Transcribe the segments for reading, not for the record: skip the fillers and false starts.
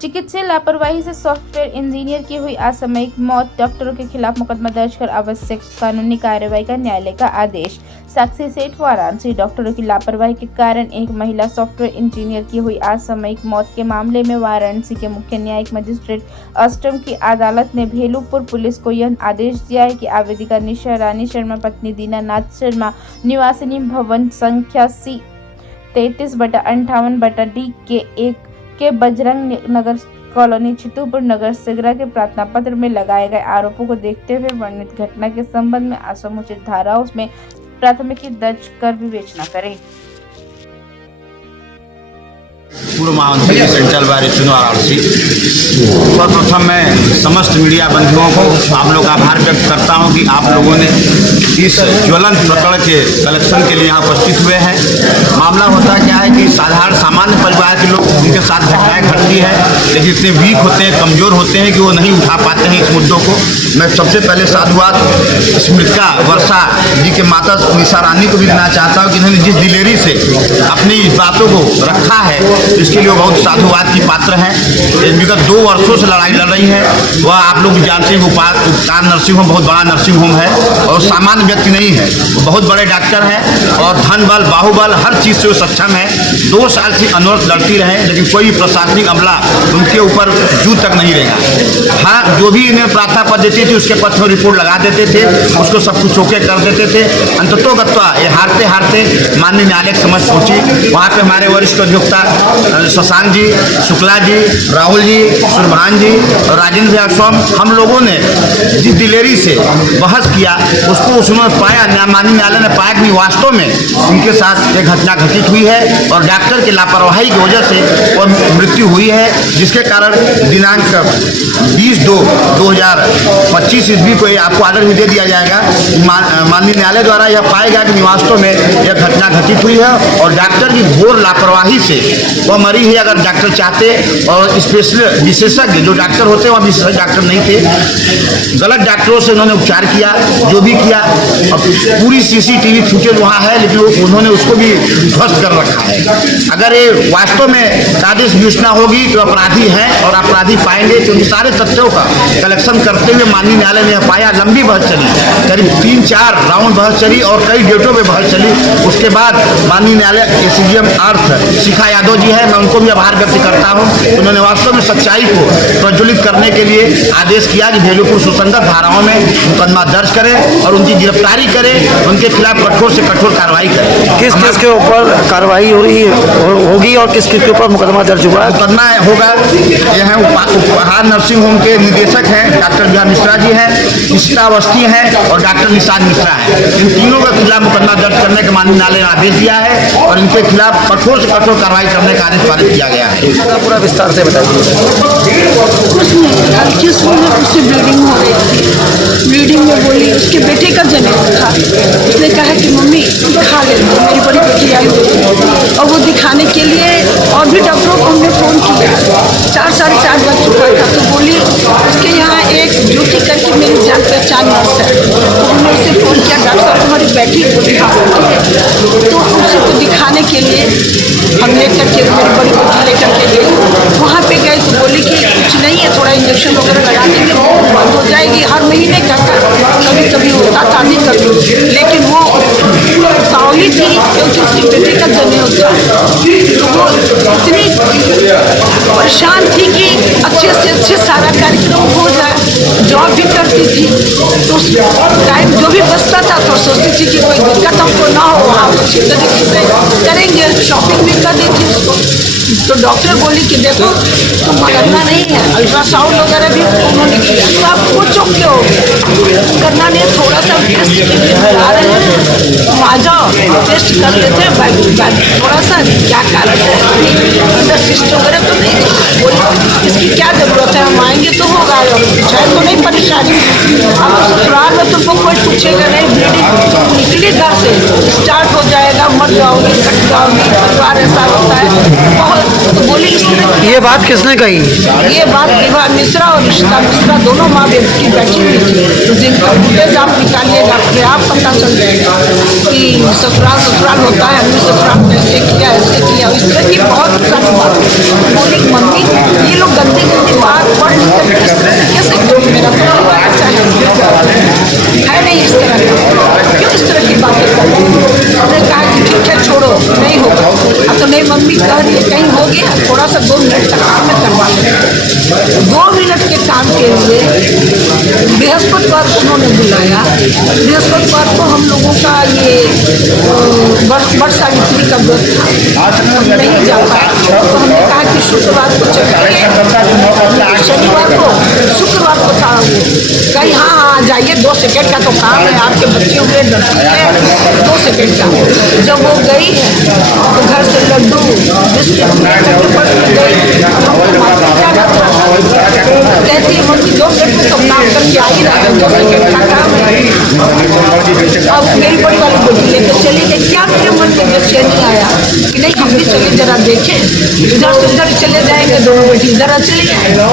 चिकित्सीय लापरवाही से सॉफ्टवेयर इंजीनियर की हुई असामयिक मौत, डॉक्टरों के खिलाफ मुकदमा दर्ज कर आवश्यक कानूनी कार्रवाई का न्यायालय का आदेश। साक्षी सेठ, वाराणसी। डॉक्टरों की लापरवाही के कारण एक महिला सॉफ्टवेयर इंजीनियर की हुई असामयिक मौत के मामले में वाराणसी के मुख्य न्यायिक मजिस्ट्रेट अष्टम की अदालत ने भेलुपुर पुलिस को यह आदेश दिया है कि आवेदिका निशा रानी शर्मा पत्नी दीनानाथ शर्मा निवासिनी भवन संख्या C 33/58/D के 1 के बजरंग नगर कॉलोनी चितुपुर नगर सिगरा के प्रार्थना पत्र में लगाए गए आरोपों को देखते हुए वर्णित घटना के संबंध में असमुचित धाराओं में प्राथमिकी दर्ज कर विवेचना करें। पूर्व महामंत्री सेंट्रल बार वाराणसी। सर्वप्रथम मैं समस्त मीडिया बंधुओं को आप लोग का आभार व्यक्त करता हूं कि आप लोगों ने इस ज्वलंत प्रकरण के कलेक्शन के लिए यहाँ उपस्थित हुए हैं। मामला होता क्या है कि साधारण सामान्य परिवार के लोग उनके साथ घटनाएं घटती है, लेकिन इतने वीक होते हैं, कमज़ोर होते हैं कि वो नहीं उठा पाते हैं इस मुद्दों को। मैं सबसे पहले साधुवाद स्मृतिका वर्षा जी के माता निशा रानी को भी देना चाहता हूँ कि इन्होंने जिस दिलेरी से अपनी बातों को रखा है इसके लिए बहुत साधुवाद की पात्र हैं। विगत 2 वर्षों से लड़ाई लड़ रही है। वह आप लोग जानते हैं उपकार नर्सिंग होम बहुत बड़ा नर्सिंग होम है और सामान्य व्यक्ति नहीं है, वो बहुत बड़े डॉक्टर हैं और धन बल बाहुबल हर चीज़ से वो सक्षम है। 2 साल से अनवरत लड़ती रहे, लेकिन कोई प्रशासनिक अमला उनके ऊपर जू तक नहीं रहेगा। हाँ, जो भी इन्हें प्रार्थना पत्र देती थी उसके पत्र में रिपोर्ट लगा देते थे, उसको सब कुछ ओके कर देते थे। अंततोगत्वा ये हारते हारते माननीय न्यायालय की समझ पहुँची। वहाँ पे हमारे वरिष्ठ अधिवक्ता शशांक जी, शुक्ला जी, राहुल जी, सुरभान जी और राजेंद्र व्यासवाम, हम लोगों ने जिस दिलेरी से बहस किया उसको उसमें पाया, माननीय न्यायालय ने पाया कि वास्तव में उनके साथ एक घटना घटित हुई है और डॉक्टर की लापरवाही की वजह से और मृत्यु हुई है, जिसके कारण दिनांक 20/2/2025 ईस्वी को आपको आर्डर भी दे दिया जाएगा। माननीय न्यायालय द्वारा यह पाएगा कि वास्तव में यह घटना घटित हुई है और डॉक्टर की घोर लापरवाही से वह मरी है। अगर डॉक्टर चाहते और स्पेशल विशेषज्ञ जो डॉक्टर होते हैं वह विशेषज्ञ डॉक्टर नहीं थे, गलत डॉक्टरों से उन्होंने उपचार किया, जो भी किया। और पूरी CCTV फुटेज वहाँ है, लेकिन उन्होंने उसको भी ध्वस्त कर रखा है। अगर ये वास्तव में साजिश विवेचना होगी तो अपराधी हैं और अपराधी पाएंगे, क्योंकि सारे तथ्यों का कलेक्शन करते हुए माननीय न्यायालय ने पाया। लंबी बहस चली, करीब 3-4 राउंड बहस चली और कई डेटों पर बहस चली। उसके बाद माननीय न्यायालय SCM अर्थ शिखा यादव जी है, मैं उनको भी आभार व्यक्त करता हूँ। उन्होंने वास्तव में सच्चाई को प्रज्वलित करने के लिए आदेश किया कि भेलुपुर सुसंगत धाराओं में मुकदमा दर्ज करें और उनकी गिरफ्तारी करें, उनके खिलाफ कठोर से कठोर कार्रवाई करें। किस किस के ऊपर कार्रवाई होगी और किस किस के ऊपर मुकदमा दर्ज हुआ है? मुकदमा होगा, यह उपहार नर्सिंग होम के निदेशक हैं डॉक्टर बिहार मिश्रा जी हैं, इशिता अवस्थी हैं और डॉक्टर निषाद मिश्रा हैं। इन तीनों के खिलाफ मुकदमा दर्ज करने का माननीय न्यायालय ने आदेश दिया है और इनके खिलाफ कठोर से कठोर कार्रवाई करने का आदेश पारित किया गया है। पूरा विस्तार से बताइए। कुछ नहीं, जिस उससे ब्लीडिंग हो रही थी, ब्लीडिंग में बोली उसके बेटे का जनेऊ था। उसने कहा कि मम्मी दिखा ले, मेरी बड़ी बेटी आई हुई थी और वो दिखाने के लिए और भी डॉक्टरों को हमने फ़ोन किया। 4 साढ़े 4 बज चुका था, तो बोली उसके यहाँ एक ज्योति करके मेरी जान पहचान नर्स है, तो हमने उससे फ़ोन किया, डॉक्टर साहब तुम्हारी बेटी बोली हाँ बेटी है। तो उसी को दिखाने के लिए हम लेकर के मेरी बड़ी बेटी लेकर के गई। वहाँ पे गए तो बोली कि कुछ नहीं है, थोड़ा इंजेक्शन वगैरह लगा देंगे वो बंद हो जाएगी। हर महीने का कभी कभी होता था, नहीं कभी, लेकिन वो तावली थी क्योंकि उसकी बेटे का जनेऊ था। तो वो इतनी परेशान थी कि अच्छे से अच्छे सारा कार्यक्रम हो जाए। जॉब भी करती थी तो टाइम जो भी बचता था तो सोचती थी कि कोई दिक्कत हमको ना हो, आप अच्छी तरीके से करेंगे। शॉपिंग भी कर दी थी उसको। तो डॉक्टर बोली कि देखो तो करना नहीं है, अल्ट्रासाउंड वगैरह भी उन्होंने किया, सब कुछ ओके हो गया, करना नहीं। थोड़ा सा टेस्ट के लिए आ रहे हैं, आ जाओ टेस्ट कर लेते हैं, थोड़ा सा क्या कारण है, सिस्ट वगैरह तो नहीं, बोली इसकी क्या ज़रूरत है, हम आएंगे तो होगा, चाहे तो नहीं परेशानी। अब तो ससुराल में तुमको कोई पूछेगा नहीं, ब्लीडिंग निकली घर से स्टार्ट हो जाएगा, मर जाओगी, कट जाओगी, परिवार ऐसा होता है बहुत। तो बोली इस तरह की ये बात किसने कही? ये बात विवाह मिश्रा और रिश्ता मिश्रा दोनों माँ बेटी की बैठी हुई थी। उस दिन का फुटेज आप निकालिएगा, फिर आप पता चल जाएगा कि ससुराल होता है, हमने ससुराल में ऐसे किया इस तरह की बहुत सारी बात। बोली मम्मी ये लोग गंदी बात पढ़ लिख इस तरह से कैसे क्यों, मेरा तो परिवार अच्छा है नहीं इस तरह का, क्यों इस तरह की बातें कर रही हो? हमने कहा कि ठीक है छोड़ो, नहीं होगा। अब तो नहीं मम्मी कह रही है कहीं हो गया, थोड़ा सा 2 मिनट का काम में करवा लें। 2 मिनट के काम के लिए बृहस्पतिवार को उन्होंने बुलाया। बृहस्पतिवार को हम लोगों का ये वर्ष सावित्री का व्रत था, हम नहीं जा पाए। तो हमने कहा कि शुक्रवार को चलेंगे, शनिवार को शुक्रवार को था कहीं हाँ हाँ जाइए, 2 सेकंड का तो काम है, आपके बच्चे हुए डरती है 2 सेकंड का। जब वो गई तो घर से लड्डू बिस्किट पर्स में गई, कहती है मम्मी 2 मिनट तो काम करके आ ही रहा है, 2 सेकंड का काम है। अब मेरी बड़ी वाली बोली लेकर चली गई। क्या मेरे मन में बेचैनी आया कि नहीं हम भी चले जरा देखें, इधर से उधर चले जाएंगे, दोनों बेटी इधर चले जाएंगे।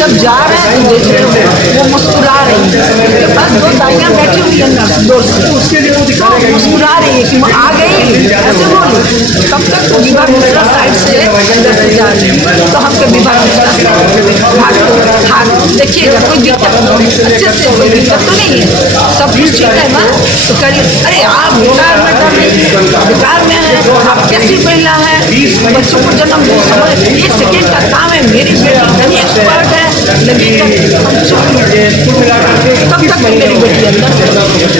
जब जा रहे हैं तो देख रहे हो वो मुस्कुरा रही है, उसके पास 2 दाइयाँ बैठी हुई है नर्स दोस्त, मुस्कुरा रही है कि वो आ गई, ऐसे बोली। तब तक तो विवाह मिश्रा साइड से अंदर से जा रही है, तो हमके विवाह मिश्रा से हाथ देखिएगा, कोई दिक्कत नहीं, अच्छे से कोई दिक्कत तो नहीं है, सब कुछ ठीक है ना। तो करिए अरे आप बेकार में डर रही, बेकार में है, आप कैसी महिला है, बच्चों को जन्म दो, समझ 1 सेकेंड का काम है। मेरी बेटी इतनी एक्सपर्ट है, लगी तब तक मेरी बेटी अंदर।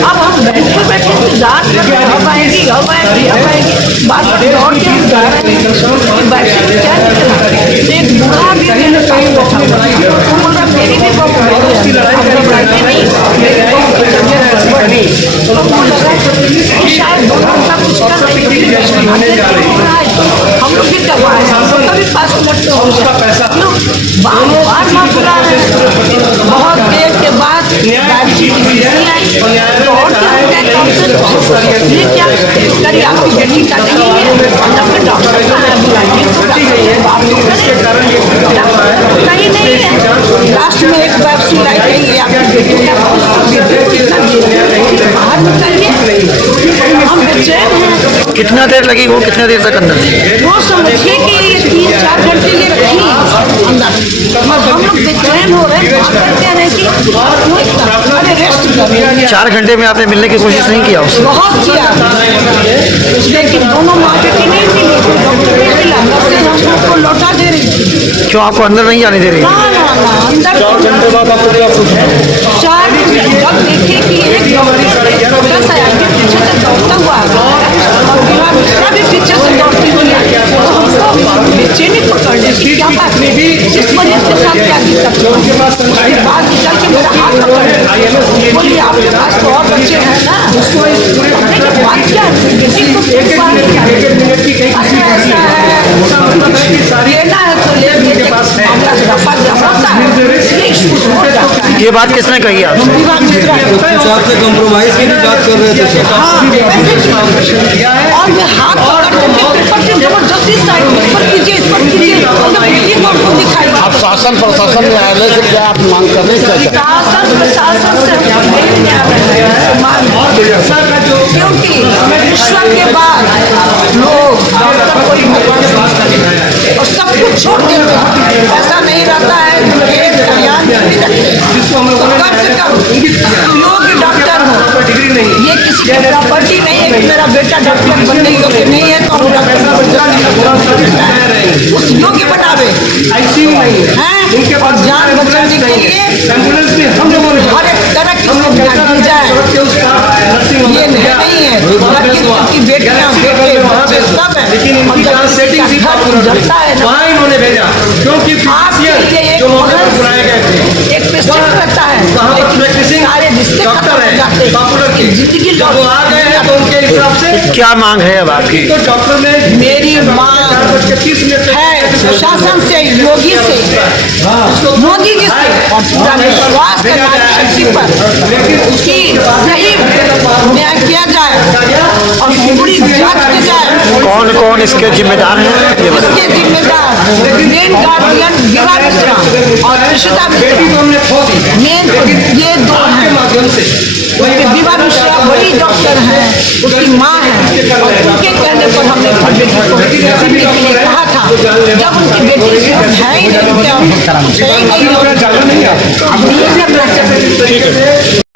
अब हम बैठे बैठे इंतजार कर रहे हैं, अब आएगी अब आएगी अब आएगी, बार बार दौड़ के हम जा रहे हैं। बैठ से क्या निकला, एक बूढ़ा भी मेरे पास बैठा हुआ है, वो बोल रहा मेरी भी बहू नहीं, मेरी बहू की तबीयत गड़बड़ नहीं। तो मुझे लगा कि शायद दोनों का कुछ कर रही हम लोग भी करवाए, कभी 5 मिनट तो क्यों बार माँ बुला रहे हैं। बहुत देर के बाद गाड़ी की टीसी आई तो और ये क्या करिए, आपकी बेटी का नहीं है, डॉक्टर का है, बुलाइए बात कहीं नहीं है। लास्ट में एक वैक्सीन लाई गई, आपकी बेटी का कितना बाहर निकालिए, हम बेचैन हैं। कितना देर लगी वो, कितने देर तक अंदर थी? वो समझिए कि 3-4 घंटे ये रही अंदर, मगर हम लोग बेचैन हो रहे हैं, कहते रहे कि अरे रेस्ट कर। 4 घंटे में आपने मिलने की कोशिश नहीं किया उससे? बहुत किया, लेकिन दोनों माँ बेटी नहीं मिली, डॉक्टर ने मिला, नर्सें हमको लौटा दे रही थी। क्यों आपको अंदर नहीं जाने दे रही? ना अंदर 4 घंटे बाद आपको जब देखे कि एक छोटा सा आगे पीछे से दौड़ता हुआ आ रहा है और विवाह मिश्रा भी पीछे से दौड़ती हुई आई, तो हमको बेचैनी पकड़ ली, क्या बात में भी जिस मरीज के साथ क्या दिक्कत है। उसके बाद निकल के मेरा हाथ पकड़ बोली आपके पास तो और बच्चे हैं ना, हमने कहा बात क्या है, बेटी को ऐसा है लेना है तो ले लीजिए, मामला रफा जफा है, ये बात किसने कही आप? विवाह मिश्रा से कॉम्प्रोमाइज की बात कर रहे थे। और मैं हाथ पकड़ के जबरदस्ती साइड इस पर कीजिए, इस पर कीजिए, बेटी को हमको दिखाई। आप शासन प्रशासन न्यायालय से क्या आप मांग कर रहे हैं? शासन प्रशासन से नहीं न्यायालय क्योंकि ईश्वर के बाद लोग डॉक्टर कोई और सब कुछ छोड़ देते हैं, ऐसा नहीं रहता है खेत खलिहान भी रखते हैं, तो कम से कम योग्य डॉक्टर हो, ये किसी की प्रॉपर्टी नहीं है कि मेरा बेटा डॉक्टर बनने योग्य नहीं है तो हम डॉक्टर उस योग्य बनावे हैं, और जान बचाने के लिए हर एक तरह की सुविधा दी जाए। ये नहीं है कि बेटियां बेटे बच्चे सब है, लेकिन इनकी जहाँ सेटिंग थी वहाँ इन्होंने भेजा, क्योंकि जो मौके बुलाए गए थे एक पेशेंट रहता है, सारे रिश्ते डॉक्टर है पॉपुलर की, जिंदगी जब वो आ गए हैं तो उनके हिसाब से क्या मांग है अब आपकी? तो डॉक्टर ने मेरी मांग है प्रशासन से, योगी से, मोदी जी से पूरा विश्वास है नारी शक्ति पर कि सही न्याय किया जाए। कौन इसके जिम्मेदार हैं ये बताइए। इसके जिम्मेदार मेन गार्डियन विभा मिश्रा और ऋषिता बेटी तो मिश्रा हमने खो दी, मेन ये दो आपके हैं। माध्यम से उसके विभा मिश्रा बड़ी डॉक्टर हैं, उसकी माँ है और उनके कहने पर हमने अपनी बेटी को करने के लिए कहा था। जब उनकी बेटी है ही नहीं, क्या है ही नहीं, जाना नहीं है। अब ये करना चाहिए।